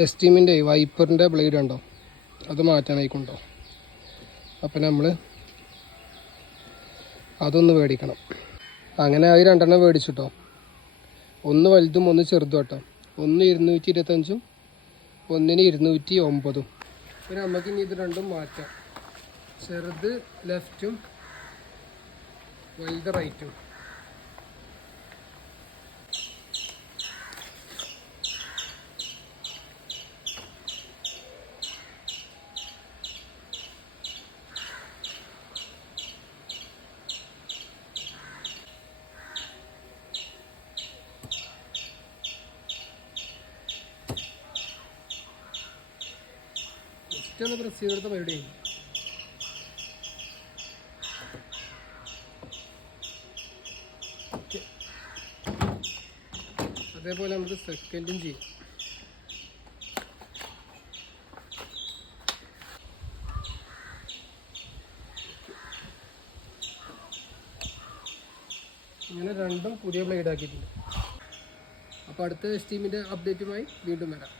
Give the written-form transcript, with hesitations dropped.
എസ്റ്റീമിൻ്റെ വൈപ്പറിൻ്റെ blade ഉണ്ടോ, അത് മാറ്റാനായിക്കൊണ്ടോ. അപ്പം നമ്മൾ അതൊന്ന് മേടിക്കണം. അങ്ങനെ അത് 2 മേടിച്ചിട്ടോ. ഒന്ന് വലുതും ഒന്ന് ചെറുതും കേട്ടോ. ഒന്ന് 225ഉം ഒന്നിന് 209ഉം. പിന്നെ നമുക്ക് ഇനി ഇത് രണ്ടും മാറ്റാം. ചെറുത് ലെഫ്റ്റും വലുത് റൈറ്റും. ജസ്റ്റ് പ്രസ് ചെയ്തെടുത്ത പരിപാടി. അതേപോലെ നമുക്ക് സെക്കൻഡും ചെയ്യും. ഇങ്ങനെ രണ്ടും പുതിയ ബ്ലേഡ് ആക്കിയിട്ടുണ്ട്. അപ്പോൾ അടുത്ത എസ്റ്റീമിൻ്റെ അപ്ഡേറ്റുമായി വീണ്ടും വരാം.